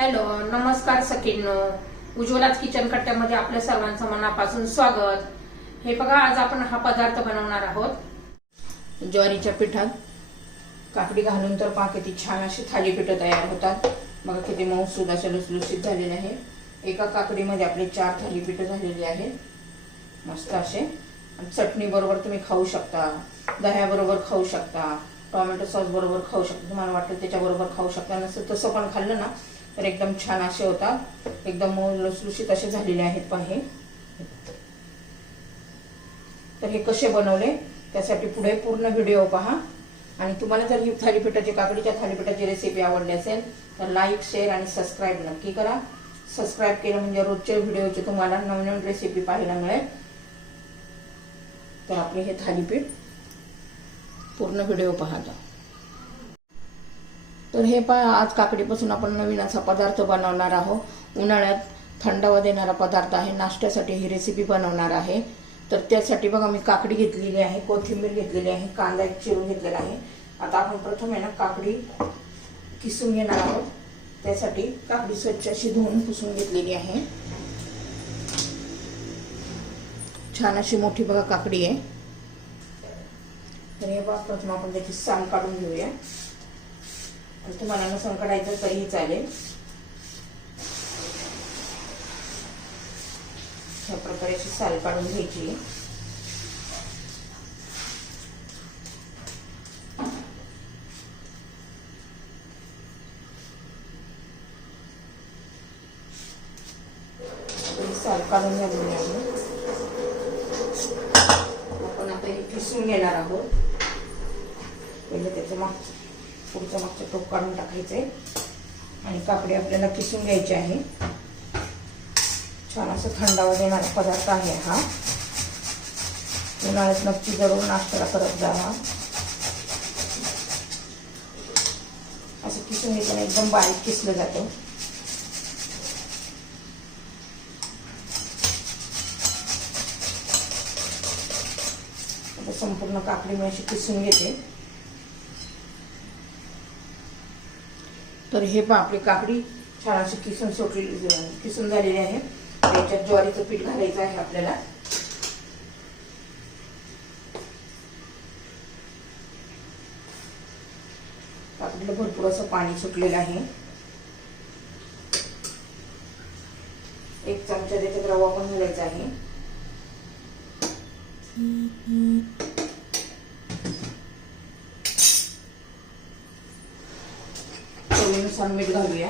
Hello, नमस्कार सखींनो. उज्ज्वलाच kitchen कट्ट्यामध्ये आपल्या सर्वांचं मनापासून स्वागत. हे बघा, आज आपण हा पदार्थ बनवणार आहोत. ज्वारीच्या पिठात काकडी घालून तर किती छान अशी थालीपीठं तयार होतात. बघा किती मऊसूद असे लुसलुसीत झालेले आहे. एका काकडीमध्ये आपले 4 थालीपीठं झालेली आहेत मस्त असे. चटणी बरोबर तुम्ही खाऊ शकता, दह्याबरोबर खाऊ शकता, टोमॅटो सॉस बरोबर खाऊ शकता, तुम्हाला वाटतं त्याच्याबरोबर खाऊ शकता. नसतं तसं पण खाल्लं ना तर एकदम छान असे होतात. एकदम मऊ लुसलुसीत असे झालेले आहेत पहा. तर हे कसे बनवले त्यासाठी पुढे पूर्ण व्हिडिओ पहा. आणि तुम्हाला जर ही थालीपीठाची काकडीच्या थालीपीठाची रेसिपी आवडली असेल तर लाईक, शेअर आणि सबस्क्राईब नक्की करा. सबस्क्राईब केलं म्हणजे रोजच्या व्हिडिओची तुम्हाला नवनवीन रेसिपी पाहायला मिळेल. तर आपले हे थालीपीठ पूर्ण व्हिडिओ पाहता. तर हे पहा, आज काकडीपासून आपण नवीन असा पदार्थ बनवणार आहोत. उन्हाळ्यात थंडावा देणारा पदार्थ आहे. नाश्त्यासाठी ही रेसिपी बनवणार आहे. तर त्यासाठी बघा, मी काकडी घेतलेली आहे, कोथिंबीर घेतलेली आहे, कांदा चिरून घेतलेला आहे. आता आपण प्रथम आहे ना काकडी किसून घेणार आहोत. त्यासाठी काकडी स्वच्छ अशी धुवून पुसून घेतलेली आहे. छान अशी मोठी बघा काकडी आहे. तर हे बघा, प्रथम आपण त्याची साल काढून घेऊया. तुम्हाला नसून काढायचं तरीही चालेल. अशा प्रकारे अशी साल काढून घ्यायची. साल काढून घ्यायची आहे. आपण आता हे किसून घेणार आहोत. पहिले त्याचं पुढचं मागचं टोक काढून टाकायचंय आणि काकडी आपल्याला किसून घ्यायची आहे. छान असं थंडावा देणारा पदार्थ आहे हा. उन्हाळ्यात नक्की जरूर नाश्त्याला करत जा. असं किसून घेताना एकदम बारीक किसलं जातं. आता संपूर्ण काकडी मी अशी किसून घेते. तर हे पहा, आपली काकडी छान अशी किसून झालेली आहे. याच्यात ज्वारीचं पीठ घालायचं आहे आपल्याला. काकडीला भरपूर असं पाणी सुटलेलं आहे. 1 चमचा त्याच्यात रवा पण घालायचा आहे. चवीनुसार मीठ घालूया.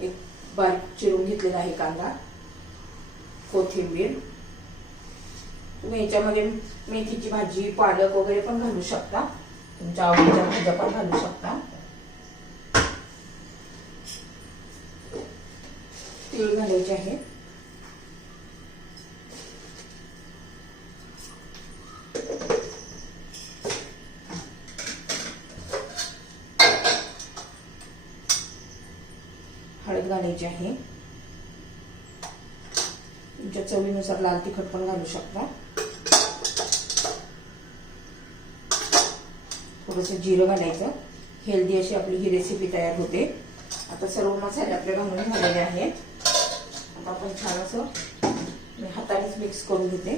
एक बारीक चिरून घेतलेला आहे कांदा, कोथिंबीर. तुम्ही याच्यामध्ये मेथीची भाजी, पालक वगैरे पण घालू शकता. तुमच्या आवडीच्या भाज्या पण घालू शकता. तीळ घालायचे आहे. हळद घालायची आहे. तुमच्या चवीनुसार लाल तिखट पण घालू शकता. थोडंसं जिरं घालायचं. हेल्दी अशी आपली ही रेसिपी तयार होते. आता सर्व मसाले आपले घालून झालेले आहेत. आता आपण छान असं मी हातानेच मिक्स करून घेते.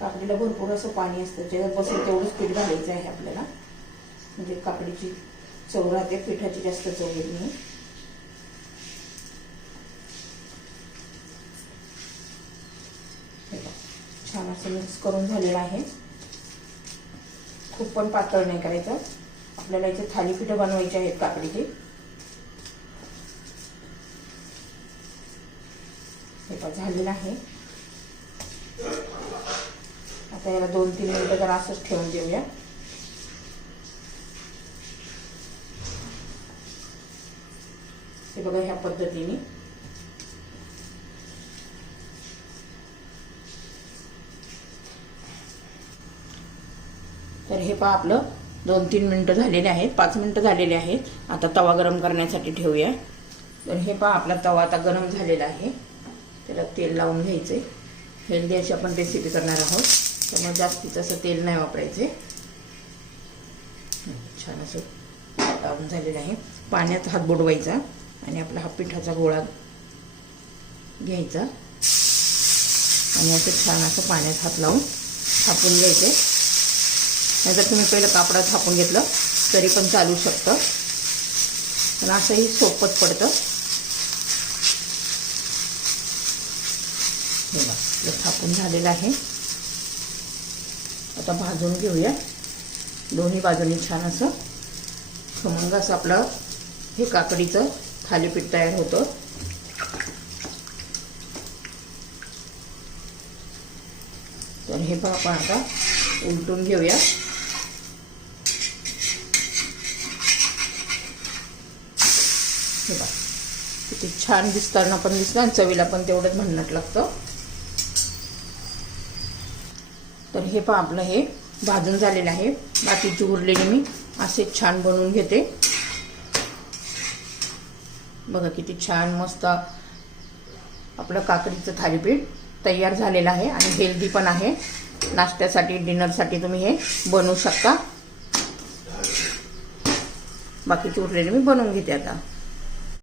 काकडीला भरपूर असं पाणी असतं, ज्याच्यात बसेल तेवढंच पीठ घालायचं आहे आपल्याला. म्हणजे काकडीची चव राहते, पिठाची जास्त चव येत नाही. छान असं मिक्स करून झालेलं आहे. खूप पण पातळ नाही करायचं. आपल्याला इथे थालीपीठं बनवायचे आहेत काकडीचे. हे पण झालेलं आहे. आता याला 2-3 मिनिटं जरा असंच ठेवून देऊया. हे बघा, ह्या पद्धतीने तर हे पहा, आपलं 2-3 मिनिटं झालेले आहेत, 5 मिनिटं झालेले आहेत. आता तवा गरम करण्यासाठी ठेवूया. तर हे पहा, आपला तवा आता गरम झालेला आहे. त्याला तेल लावून घ्यायचे. हेल्दी अशी आपण रेसिपी करणार आहोत, त्यामुळे जास्तीचं असं तेल नाही वापरायचे. छान असं लावून झालेलं आहे. पाण्यात हात बुडवायचा आणि आपला हा पिठाचा गोळा घ्यायचा आणि असं छान असं पाण्यात हात लावून थापून घ्यायचे. नाहीतर तुम्ही पहिलं कापडात थापून घेतलं तरी पण चालू शकतं, पण असंही सोपंच पडतं. हे बघा आपलं थापून झालेलं आहे. आता भाजून घेऊया. दोन्ही बाजूनी छान असं खमंग असं आपलं हे काकडीचं थालीपीठ तयार होतं. तर हे पण आपण आता उलटून घेऊया. हे बघा किती छान दिसताना पण दिसतं आणि चवीला पण तेवढंच भन्नाट लागतं. तर हे पण आपलं हे भाजून झालेलं आहे. बाकीची उरलेली मी असे छान बनवून घेते. बघा किती छान मस्त आपलं काकडीचं थालीपीठ तयार झालेलं आहे आणि हेल्दी पण आहे. नाश्त्यासाठी डिनरसाठी तुम्ही हे बनवू शकता. बाकीची उरलेली मी बनवून घेते आता.